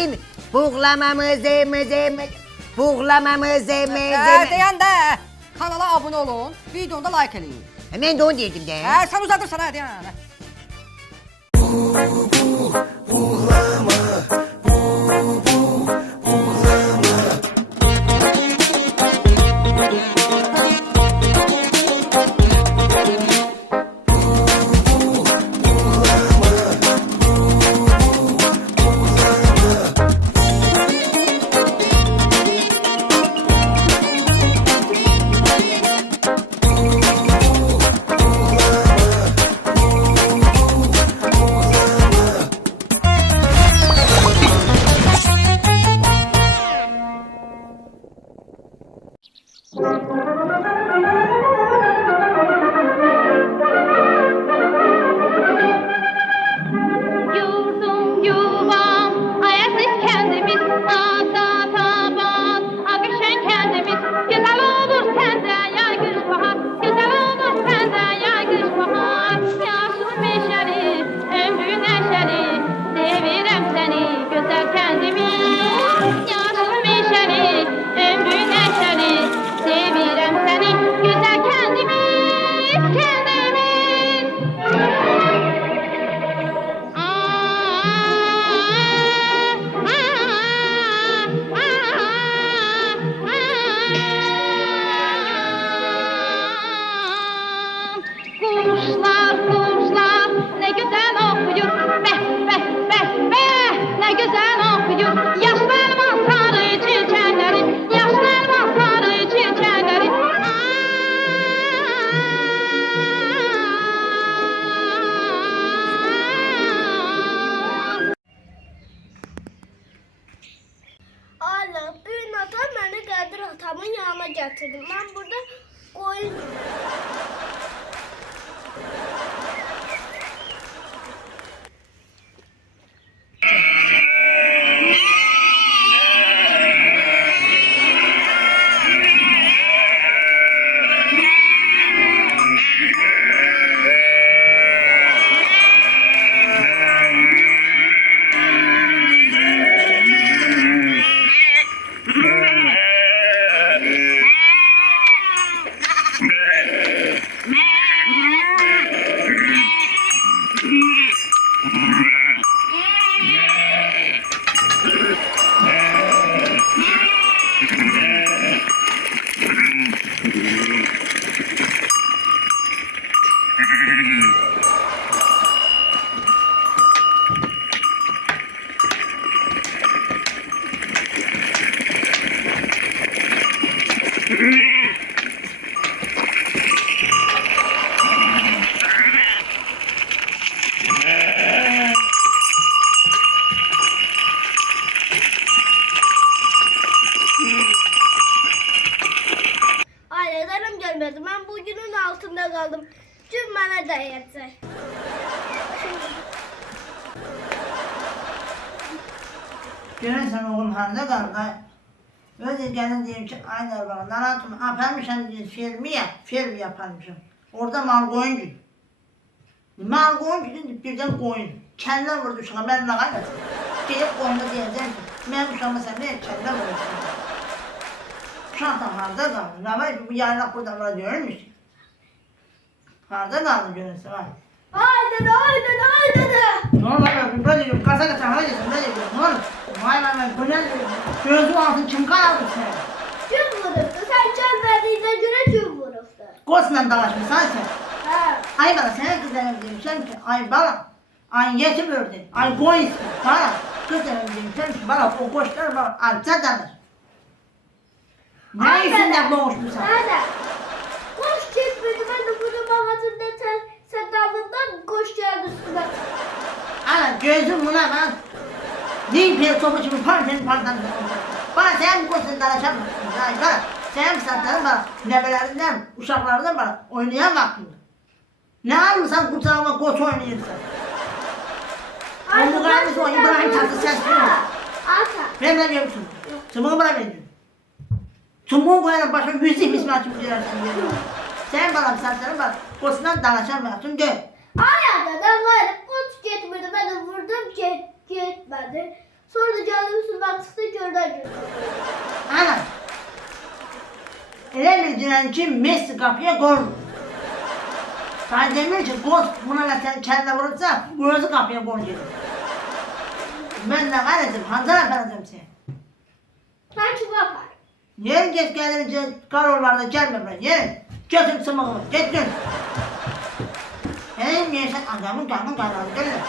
değil mi? Buğulamamızı, buğulamamızı, Deyəndə kanala abunə olun, videonu da like eləyin. Ben de onu dedim de. Sən uzadırsan hə deyən. Yurdum yuvam, ayaksız kendimiz, ata taban, akışan kendimiz. Güzel olur sende yay kış bahar, güzel olur sende yay kış bahar. Yaşlı meşeli, ömrü neşeli, sevirem seni güzel kendimiz. Yaşlı meşeli, ömrü neşeli, sevirem seni güzel kendimiz, kendimiz. Kuşlar, kuşlar ne güzel okuyor. Beh, beh, beh, beh, ne güzel okuyor. Yaşlar sarı çiçekleri, yaşlar sarı çiçekleri. Allah, büyük atam beni Qədir atamın yanına getirdi. Ben burada koyun... Ailelerim gelmedi. Ben bugünün altında kaldım. Tüm bana da yeter. Görürsen oğlum harda kaldı. Öyle gelin diyeyim ki aynen bana naratım aparmışım diye film yaparmışım. Orada mal koyun gibi. Mal koyun gibi birden koyun. Kelle vurdu uşağa ben ne kadar. Gelip koyunu diyeceğim ki ben uşağıma sen ne kelle vurursun. Uşak da harda kaldı. Ne var ki bu yayla burada var görmüş. Harda kaldı görürsen var. Ay dede, ay dede, ay dede. Ne olur ben böyle diyorum kasa kaçan hadi böyle diyorum ne olur. Vay vay bu ne gözüm altın kim kaldı sen? Kim vururdu? Sen gelmediğine göre kim vururdu? Koçla dalaşmışsın sen. Ha. Ay bana sana kızlarım demişim ki ay bana. Ay yetim ördü. Ay koy ismi. Bana kızlarım demişim ki bana o koçlar bana alça danır. Ne yüzünden boğuşmuşsun? Nerede? Koş gitmedi. Ben de bunun babasında sen dalından koş geldi üstüne. Ana gözüm buna bak. Değil bir topu gibi parçanın parçanın. Bana sen bu koçla dalaşamazsın. Ay bana sen satların bana nebelerinden uşaklarından bana oynayan vaktin. Ne alırsan kursağıma koç oynayacaksın. Onu kardeşi o İbrahim Tatlıses değil mi? Ata. Ben ne diyorsun? Çubuğu bana verdin. Çubuğu koyarak başka 120 ismi açıp girersin diyor. Sen bana satların bana koçundan dalaşamazsın gel. Ayağda da var. Koç gitmedi. Ben de vurdum gitmedi. Sonra da geldim üstüme çıktı gördüm. Ana. Elə bildirən ki, Messi qapıya qoymur. Sana demir ki, qoz buna da sen kəllə vurursa, bu özü qapıya qoy gedir. Mən nə qaracım, hancar aparacam seni. Sen kim yapar? Yerin geç gelince karollarda gelme buraya, yerin. Götür sımığımı, git dön. Niye sen adamın kanın kararı değil mi?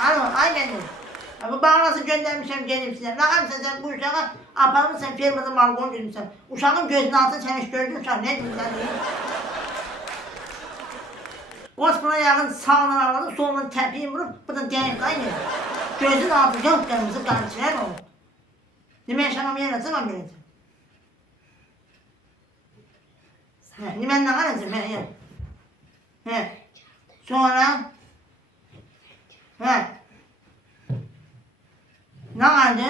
Alo, aynen öyle. Bu bağlası göndermişim gelip size. Ne yapayım sen bu uşağı aparmışsın firmada margon girmişsin. Uşağın gözünü altın sen hiç gördün uşağı ne diyorsun sen değil. Osman'a yakın sağından ağladı, solundan tepiyi vurup, bu da deneyim aynı. Gözün altı yok kırmızı karşıya ne olur? Nime yaşamam yerine zaman vereceğim. Nimen ne karacağım he yok. He. Sonra he. Ne vardı?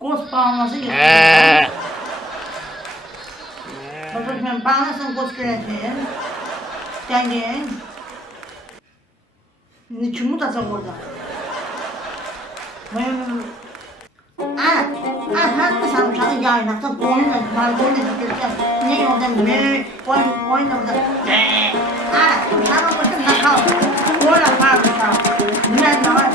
Koz bağlaması getirdim. Bakın ben bağlasın koz küreteyim. Dengin. Şimdi kim tutacak orada? Hatta sen uşağı yaynakta boyunla, balkonla tutuyorsun. Ne orada ne? Boyunla orada. Uşağın başında kaldı. Boyla var uşağı. Ne var?